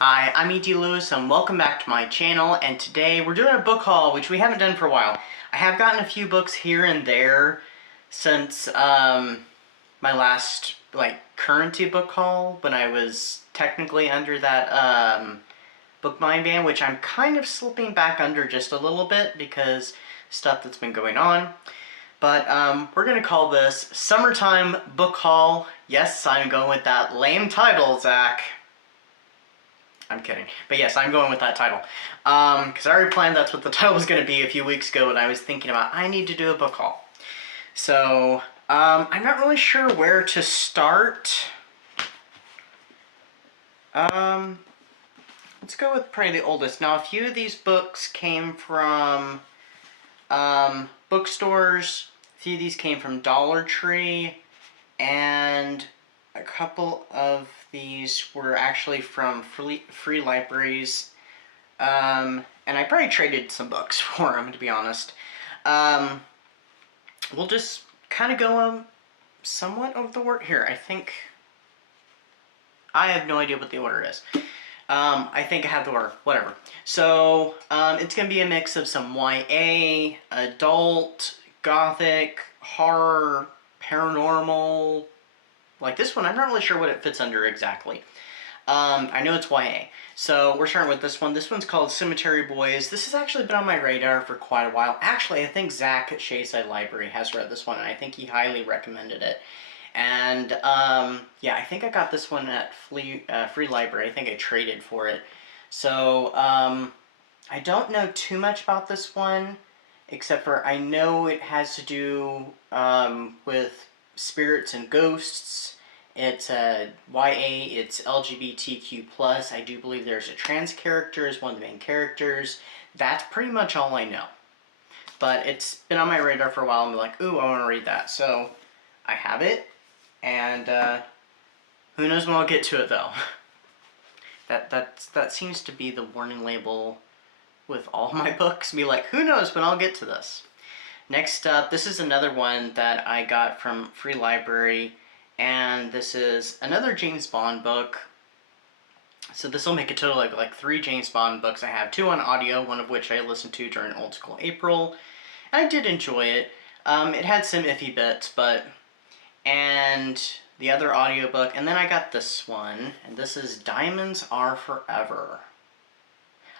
Hi, I'm E.T. Lewis and welcome back to my channel, and today we're doing a book haul, which we haven't done for a while. I have gotten a few books here and there since my last currency book haul, when I was technically under that book mind ban, which I'm kind of slipping back under just a little bit because stuff that's been going on. But we're going to call this Summertime Book Haul. Yes, I'm going with that lame title, Zach. I'm kidding. But yes, I'm going with that title. Because I already planned that's what the title was going to be a few weeks ago, and I was thinking about, I need to do a book haul. So, I'm not really sure where to start. Let's go with probably the oldest. Now, a few of these books came from bookstores. A few of these came from Dollar Tree, and a couple of these were actually from free libraries, and I probably traded some books for them, to be honest. We'll just kind of go somewhat over the order here. I have no idea what the order is. I think I have the order, whatever. So, it's going to be a mix of some YA, adult, gothic, horror, paranormal. Like this one, I'm not really sure what it fits under exactly. I know it's YA. So we're starting with this one. This one's called Cemetery Boys. This has actually been on my radar for quite a while. Actually, I think Zach at Shayside Library has read this one, and I think he highly recommended it. And, yeah, I think I got this one at Free Library. I think I traded for it. So, I don't know too much about this one, except for I know it has to do, with spirits and ghosts. It's YA, it's LGBTQ+. I do believe there's a trans character as one of the main characters. That's pretty much all I know. But it's been on my radar for a while, and I'm like, ooh, I want to read that. So, I have it, and who knows when I'll get to it, though. That seems to be the warning label with all my books. Be like, who knows when I'll get to this. Next up, this is another one that I got from Free Library, and this is another James Bond book. So this will make a total of like 3 James Bond books. I have 2 on audio, one of which I listened to during Old School April. I did enjoy it. It had some iffy bits, and the other audiobook, and then I got this one, and this is Diamonds Are Forever.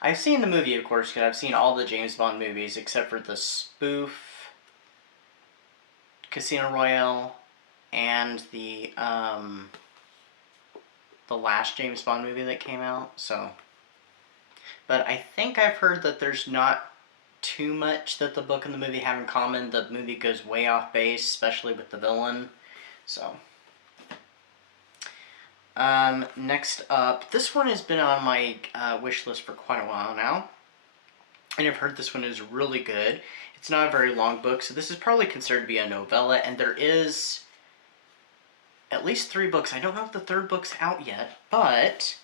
I've seen the movie, of course, because I've seen all the James Bond movies except for the spoof Casino Royale and the last James Bond movie that came out. So, but I think I've heard that there's not too much that the book and the movie have in common. The movie goes way off base, especially with the villain. So, next up, this one has been on my wish list for quite a while now, and I've heard this one is really good. It's not a very long book, so this is probably considered to be a novella, and there is at least 3 books. I don't know if the 3rd book's out yet, but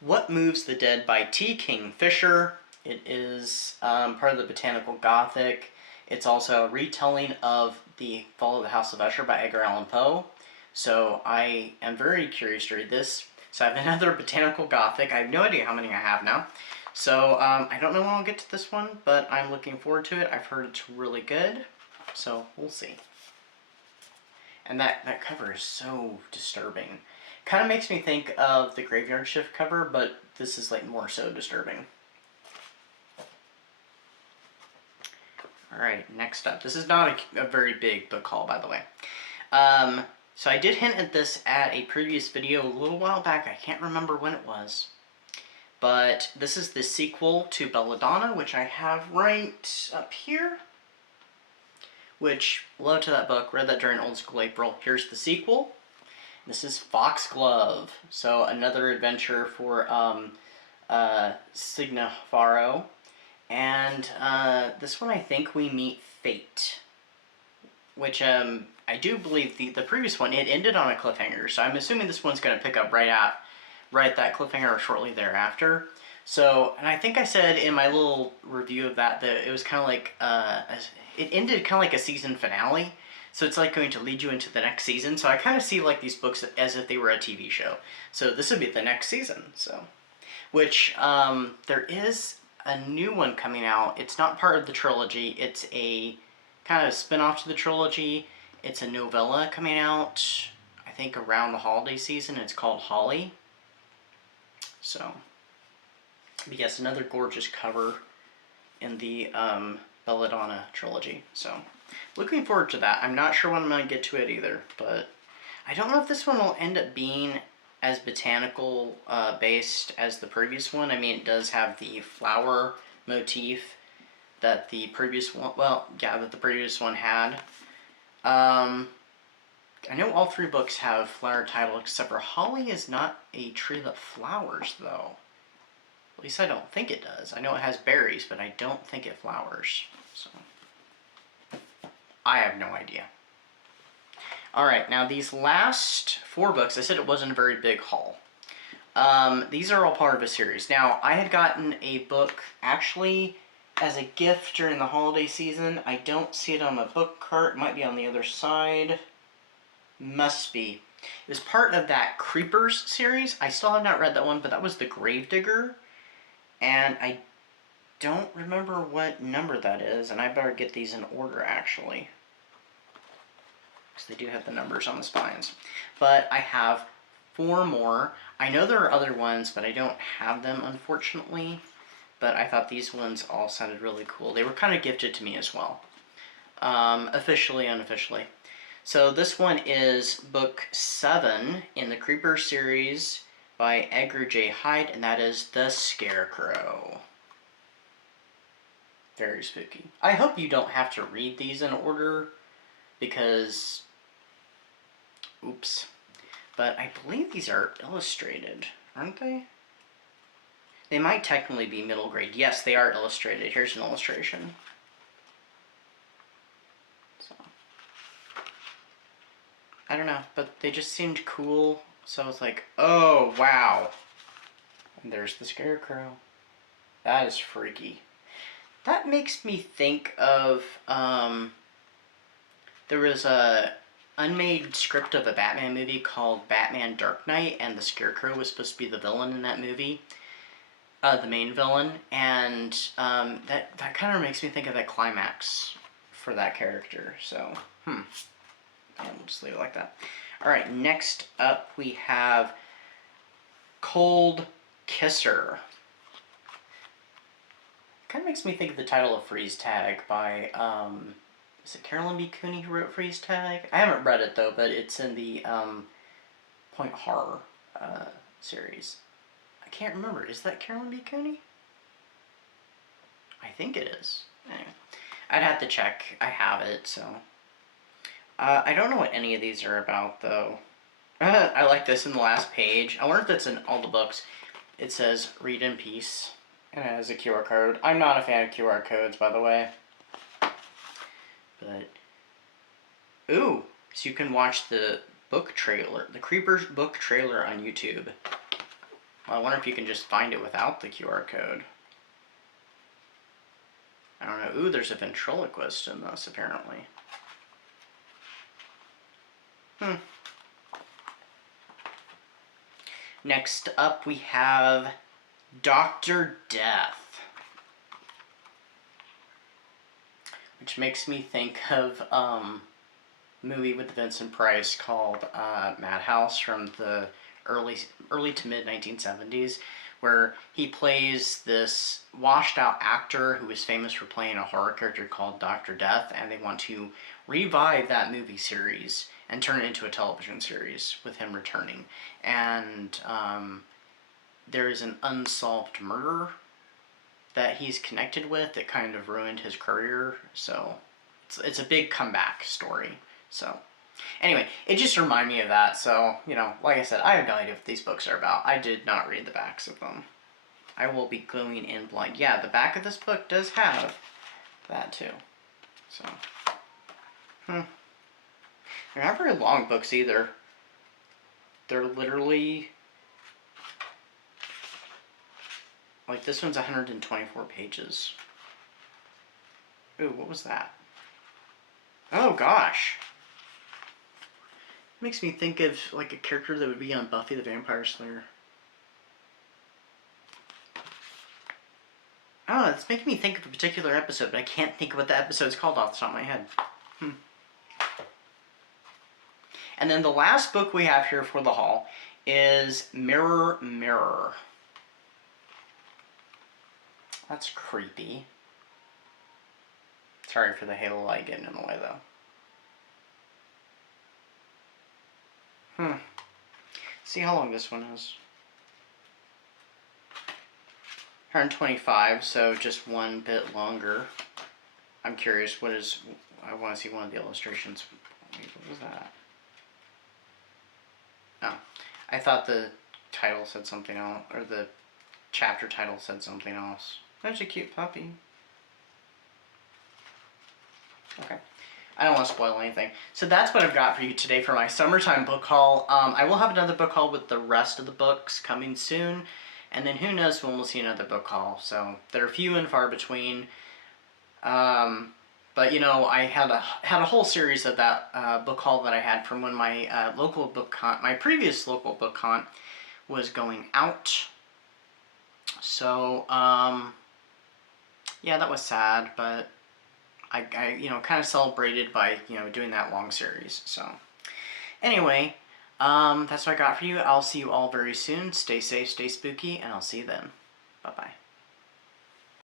What Moves the Dead by T. Kingfisher. It is part of the Botanical Gothic. It's also a retelling of The Fall of the House of Usher by Edgar Allan Poe. So I am very curious to read this. So I have another Botanical Gothic. I have no idea how many I have now. So I don't know when I'll get to this one, but I'm looking forward to it. I've heard it's really good, so we'll see. And that cover is so disturbing. Kind of makes me think of the Graveyard Shift cover, but this is like more so disturbing. Alright, next up. This is not a very big book haul, by the way. So I did hint at this at a previous video a little while back. I can't remember when it was. But this is the sequel to Belladonna, which I have right up here. Which, love to that book. Read that during Old School April. Here's the sequel. This is Foxglove. So another adventure for Signafaro. And this one, I think we meet Fate. Which I do believe the previous one, it ended on a cliffhanger. So I'm assuming this one's going to pick up right at that cliffhanger or shortly thereafter. So, and I think I said in my little review of that it was kind of like, it ended kind of like a season finale. So it's like going to lead you into the next season. So I kind of see like these books as if they were a TV show. So this would be the next season. So which there is a new one coming out. It's not part of the trilogy. It's a kind of spin-off to the trilogy. It's a novella coming out, I think, around the holiday season. It's called Holly. So, but yes, another gorgeous cover in the Belladonna trilogy. So, looking forward to that. I'm not sure when I'm going to get to it either, but I don't know if this one will end up being as botanical based as the previous one. I mean, it does have the flower motif that the previous one, that the previous one had. I know all three books have flower title, except for Holly is not a tree that flowers, though. At least I don't think it does. I know it has berries, but I don't think it flowers. So, I have no idea. Alright, now these last 4 books, I said it wasn't a very big haul. These are all part of a series. Now, I had gotten a book, actually, as a gift during the holiday season. I don't see it on my book cart. It might be on the other side. Must be. It was part of that Creepers series. I still have not read that one, but that was The Gravedigger. And I don't remember what number that is, and I better get these in order, actually. They do have the numbers on the spines. But I have 4 more. I know there are other ones, but I don't have them, unfortunately. But I thought these ones all sounded really cool. They were kind of gifted to me as well. Officially, unofficially. So this one is book 7 in the Creeper series by Edgar J. Hyde, and that is The Scarecrow. Very spooky. I hope you don't have to read these in order, because... oops. But I believe these are illustrated, aren't they? They might technically be middle grade. Yes, they are illustrated. Here's an illustration. So, I don't know, but they just seemed cool. So I was like, oh, wow. And there's the Scarecrow. That is freaky. That makes me think of, there was a unmade script of a Batman movie called Batman Dark Knight, and the Scarecrow was supposed to be the villain in that movie. The main villain, and that kind of makes me think of the climax for that character, so, and we'll just leave it like that. Alright, next up we have Cold Kisser. Kind of makes me think of the title of Freeze Tag by, is it Carolyn B. Cooney who wrote Freeze Tag? I haven't read it though, but it's in the Point Horror series. I can't remember. Is that Carolyn B. Cooney? I think it is. Anyway, I'd have to check. I have it, so. I don't know what any of these are about, though. I like this in the last page. I wonder if that's in all the books. It says, read in peace, and it has a QR code. I'm not a fan of QR codes, by the way. But, ooh, so you can watch the book trailer, the Creepers book trailer on YouTube. Well, I wonder if you can just find it without the QR code. I don't know. Ooh, there's a ventriloquist in this, apparently. Next up, we have Dr. Death, which makes me think of a movie with Vincent Price called Madhouse from the early to mid 1970s, where he plays this washed out actor who is famous for playing a horror character called Dr. Death, and they want to revive that movie series and turn it into a television series with him returning. And there is an unsolved murder that he's connected with that kind of ruined his career, so it's a big comeback story. So anyway, it just reminded me of that, so, you know, like I said, I have no idea what these books are about. I did not read the backs of them. I will be going in blind. Yeah, the back of this book does have that, too. So, They're not very long books, either. They're literally, like, this one's 124 pages. Ooh, what was that? Oh, gosh. Makes me think of, like, a character that would be on Buffy the Vampire Slayer. I don't know, it's making me think of a particular episode, but I can't think of what the episode's called off the top of my head. And then the last book we have here for the haul is Mirror, Mirror. That's creepy. Sorry for the halo light getting in the way, though. See how long this one is. 125, so just one bit longer. I'm curious, I want to see one of the illustrations. Wait, what was that? Oh, I thought the title said something else, or the chapter title said something else. There's a cute puppy. Okay. I don't want to spoil anything. So that's what I've got for you today for my summertime book haul. I will have another book haul with the rest of the books coming soon. And then who knows when we'll see another book haul. So they're few and far between. But you know, I had a whole series of that book haul that I had from when my local book hunt, my previous local book hunt, was going out. So yeah, that was sad, but I you know, kind of celebrated by, you know, doing that long series. So anyway, that's what I got for you. I'll see you all very soon. Stay safe, stay spooky, and I'll see you then. Bye-bye.